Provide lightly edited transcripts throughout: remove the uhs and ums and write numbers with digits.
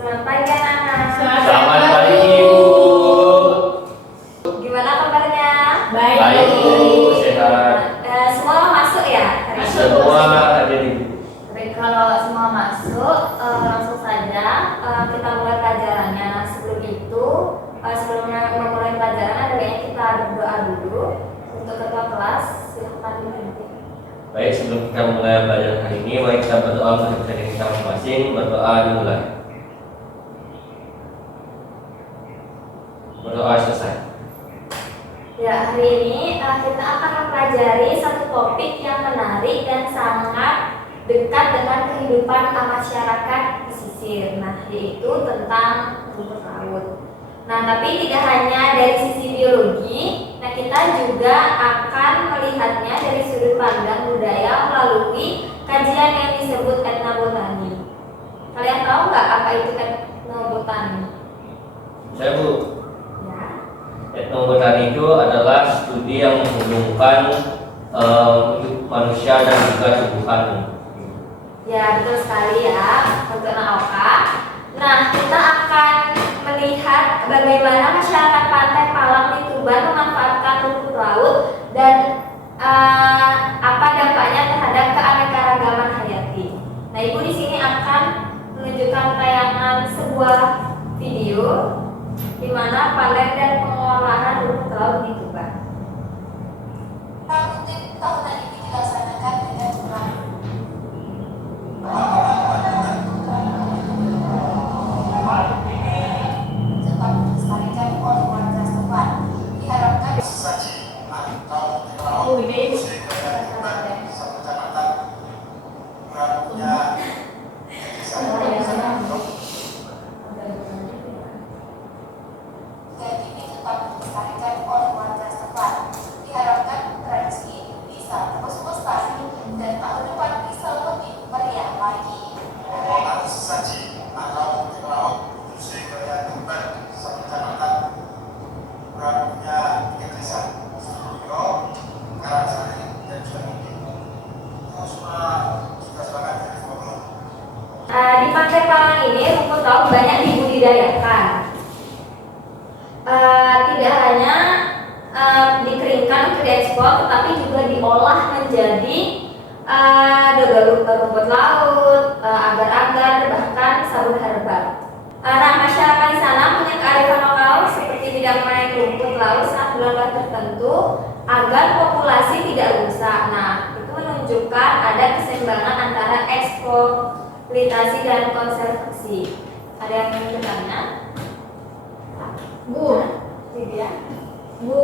Selamat pagi anak-anak. Selamat pagi Ibu. Gimana kabarnya? Baik Bu, sehat. Semua masuk ya? Semua ada Ibu. Baik, kalau semua masuk, langsung saja kita mulai pelajarannya. Nah, sebelum itu, sebelumnya memulai pelajaran ada baiknya kita berdoa dulu untuk ketua kelas. Silakan dipimpin. Baik, sebelum kita mulai pelajaran hari ini, mari kita berdoa untuk diri kita masing-masing. Berdoa dimulai. Berdoa selesai. Ya, hari ini kita akan mempelajari satu topik yang menarik dan sangat dekat dengan kehidupan masyarakat pesisir. Nah, yaitu tentang rumput laut. Nah, tapi tidak hanya dari sisi biologi, nah kita juga akan melihatnya dari sudut pandang budaya melalui kajian yang disebut etnobotani. Kalian tahu nggak apa itu etnobotani? Saya Bu. Ya. Etnobotani itu adalah studi yang menghubungkan manusia dan juga tumbuhan. Ya, betul sekali ya untuk Naoka. Nah, kita akan melihat bagaimana masyarakat pantai Palang di Tuban memanfaatkan rumput laut dan apa dampaknya terhadap keanekaragaman hayati. Nah, Ibu di sini akan menunjukkan tayangan sebuah video di mana panen dan pengolahan rumput laut di Tuban. Tahunan ini dilaksanakan dengan berat. Cepat melestarikan oleh warga setempat. Diharapkan sesaji atau ini satu kecamatan punya dan ini tetap melestarikan oleh warga setempat. Diharapkan tradisi ini bisa terus melestari dan tahun depan bisa lebih meriah lagi. pengolahan sesaji atau laut industri karya Tuban satu kecamatan punya tiga desa Studio, Karangsari dan juga Mungkin. Itu semua sudah sepakat ya semua. Di Pantai Palang ini rumput laut banyak dibudidayakan. Tidak hanya dikeringkan untuk diekspor, tetapi juga diolah menjadi dodol rumput laut, agar-agar, bahkan sabun herbal. Nah, masyarakat di sana punya kearifan lokal seperti tidak memanen rumput laut saat bulan tertentu agar populasi tidak rusak. Nah, itu menunjukkan ada keseimbangan antara eksploitasi dan konservasi. Ada yang ingin bertanya? Bu, Lydia? Bu,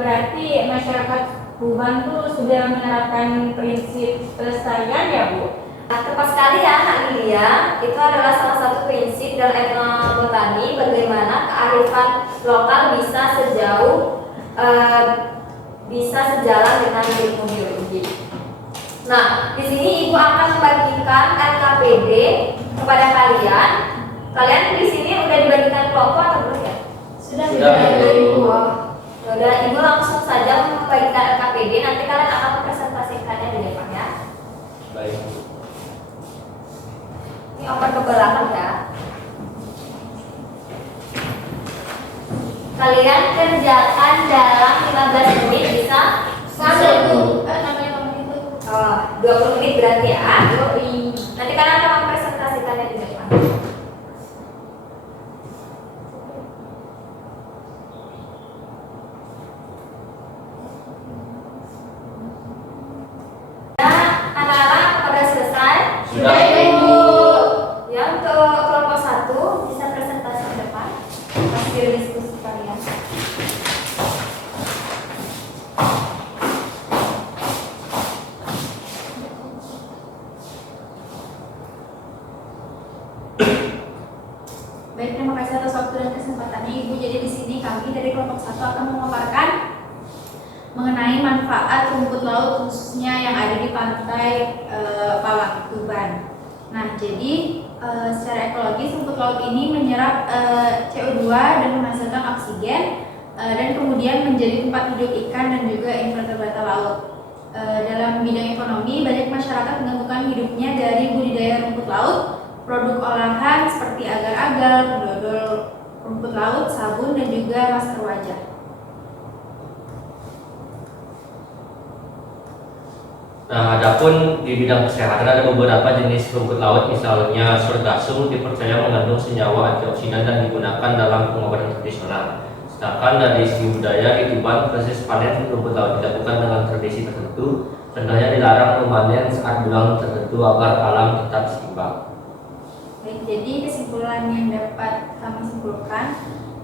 berarti masyarakat Tuban tuh sudah menerapkan prinsip pelestarian ya Bu? Nah, tepat sekali ya Kak Lydia. Itu adalah salah satu prinsip dalam etnobotani, bagaimana kearifan lokal bisa sejalan dengan ilmu biologi. Nah, di sini Ibu akan membagikan LKPD kepada kalian. Kalian di sini udah dibagikan kelompok atau belum ya? Sudah Bu. Udah, Ibu langsung saja membagikan LKPD. Nanti kalian akan mempresentasikannya di depan ya. Baik Bu. Ini oper ke belakang ya. Kalian kerjakan dalam 15 menit bisa? Sampai Bu, namanya kamu itu. 20 menit berarti ya. Nanti kalian akan mempresentasikannya di depan. Nah, anak-anak pada selesai? Sudah Bu. Ya, untuk kelompok 1 bisa presentasi ke depan. Hasil diskusi kalian. Baik, terima kasih atas waktu dan kesempatannya Ibu. Jadi di sini kami dari kelompok 1 akan memaparkan mengenai manfaat rumput laut khususnya yang ada di pantai Palang Tuban. Nah, jadi secara ekologis rumput laut ini menyerap CO2 dan menghasilkan oksigen dan kemudian menjadi tempat hidup ikan dan juga invertebrata laut. Dalam bidang ekonomi, banyak masyarakat menggantungkan hidupnya dari budidaya rumput laut, produk olahan seperti agar agar dodol rumput laut, sabun, dan juga masker wajah. Nah, adapun di bidang kesehatan ada beberapa jenis rumput laut, misalnya sorghum dipercaya mengandung senyawa antioksidan dan digunakan dalam pengobatan tradisional. Sedangkan dari segi budaya di Tuban, proses panen rumput laut dilakukan dengan tradisi tertentu. Contohnya dilarang memanen saat bulan tertentu agar alam tetap seimbang. Baik, jadi kesimpulan yang dapat kami simpulkan,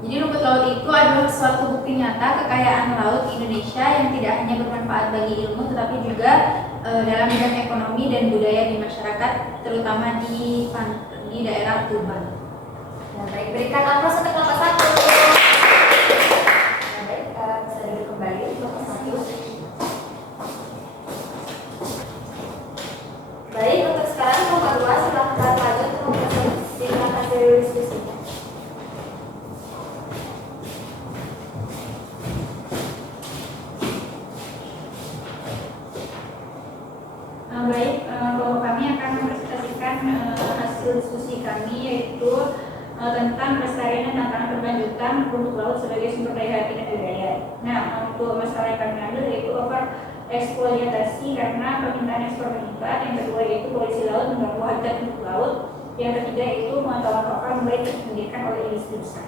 jadi rumput laut itu adalah suatu bukti nyata kekayaan laut Indonesia yang tidak hanya bermanfaat bagi ilmu, tetapi juga dalam bidang ekonomi dan budaya di masyarakat, terutama di daerah Tuban. Nah, baik, berikan aplaus untuk kelompok 1. Nah, baik, bisa duduk kembali kelompok 1. Baik, untuk sekarang kelompok 2 silakan lanjut untuk silakan diskusinya. Baik, kelompok kami akan mempresentasikan hasil diskusi kami, yaitu tentang pelestarian dan tantangan berkelanjutan rumput laut sebagai sumber daya hayati dan budaya. Nah, untuk masalah yang kami ambil yaitu over eksploitasi karena permintaan ekspor meningkat. Yang kedua yaitu polusi laut mengganggu habitat rumput laut. Yang ketiga yaitu pemantauan lokal mulai ditinggikan oleh industri besar.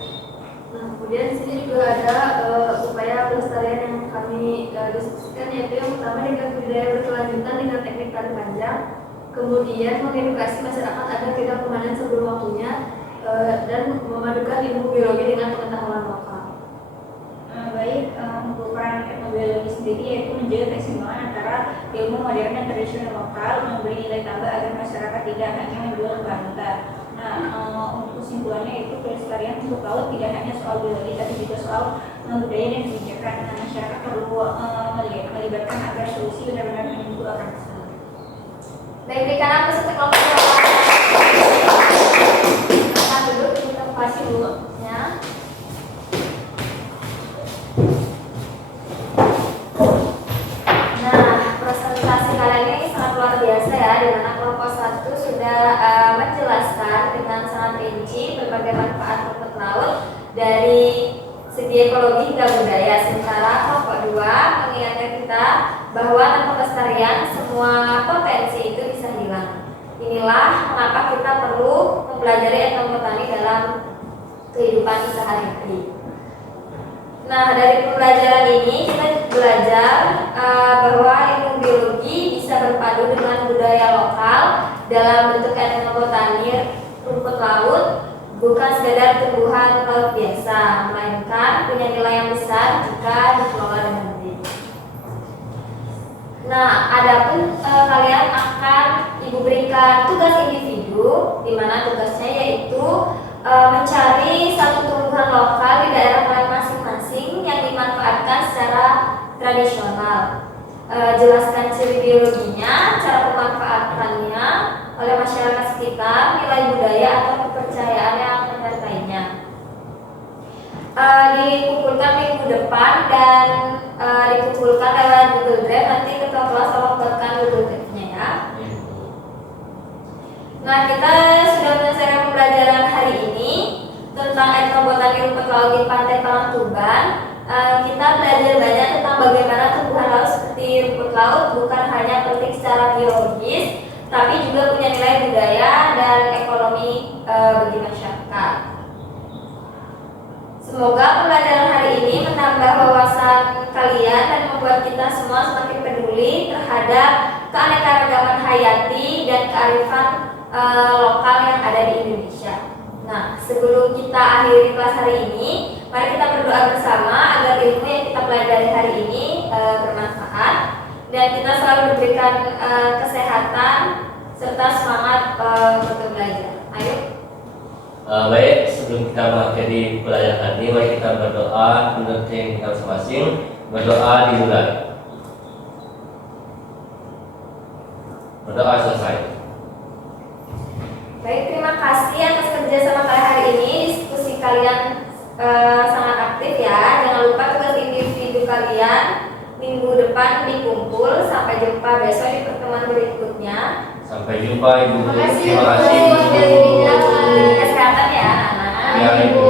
Nah, kemudian di sini juga ada upaya pelestarian yang kami diskusikan, yaitu yang pertama dengan budaya berkelanjutan dengan teknik tarik panjang, kemudian mengedukasi masyarakat agar tidak memanen sebelum waktunya, dan memadukan ilmu biologi dengan pengetahuan lokal. Baik, untuk peran etnobiologi sendiri yaitu menjaga keseimbangan antara ilmu modern dan tradisional lokal, memberi nilai tambah agar masyarakat tidak hanya menjual mentah. Nah, untuk kesimpulannya itu pelestarian rumput laut tidak hanya soal biologi tapi juga soal budaya dan kebijakan. Nah, masyarakat perlu melibatkan agar solusi benar-benar menyentuh akar masalah. Baik, berikan aplaus untuk kelompok 2. Kita duduk di tempat duduknya. Nah, presentasi kalian ini sangat luar biasa ya, di mana kelompok 1 sudah menjelaskan dengan sangat rinci berbagai manfaat rumput laut dari segi ekologi hingga budaya. Sementara kelompok 2 mengingatkan kita bahwa tanpa pelestarian semua potensi itu bisa hilang. Inilah mengapa kita perlu mempelajari etnobotani dalam kehidupan sehari-hari. Nah, dari pembelajaran ini kita belajar bahwa ilmu biologi bisa berpadu dengan budaya lokal dalam bentuk etnobotani rumput laut, bukan sekedar tumbuhan laut biasa, melainkan punya nilai yang besar jika dikelola dengan baik. Nah, adapun kalian akan Ibu berikan tugas individu, di mana tugasnya yaitu mencari satu tumbuhan lokal di daerah kalian masing-masing yang dimanfaatkan secara tradisional. Jelaskan ciri biologinya, cara pemanfaatannya oleh masyarakat sekitar, nilai budaya atau kepercayaan yang menyertainya. Dikumpulkan minggu depan dan dikumpulkan lewat Google Drive. Nanti ketua kelas laporkan Google Drive-nya ya. Nah, kita sudah menyelesaikan pembelajaran hari ini tentang etnobotani rumput laut di Pantai Palang Tuban. Kita belajar banyak tentang bagaimana tumbuhan laut seperti rumput laut bukan hanya penting secara biologis, tapi juga punya nilai budaya dan ekonomi bagi masyarakat. Semoga pembelajaran hari ini menambah wawasan kalian dan membuat kita semua semakin peduli terhadap keanekaragaman hayati dan kearifan lokal yang ada di Indonesia. Nah, sebelum kita akhiri kelas hari ini, mari kita berdoa bersama agar ilmu yang kita pelajari hari ini bermanfaat dan kita selalu diberikan kesehatan serta semangat untuk belajar. Ayo. Baik, sebelum kita mengakhiri pelajaran ini, mari kita berdoa menurut yang kita masing-masing. Berdoa dimulai. Berdoa selesai. Baik, terima kasih atas kerjasama kalian hari ini. Diskusi kalian sangat aktif ya. Jangan lupa tugas individu kalian minggu depan dikumpul. Sampai jumpa besok di pertemuan berikutnya. Sampai jumpa Ibu. Terima kasih. Terima kasih. Jaga kesehatan ya anak-anak. ya Ibu.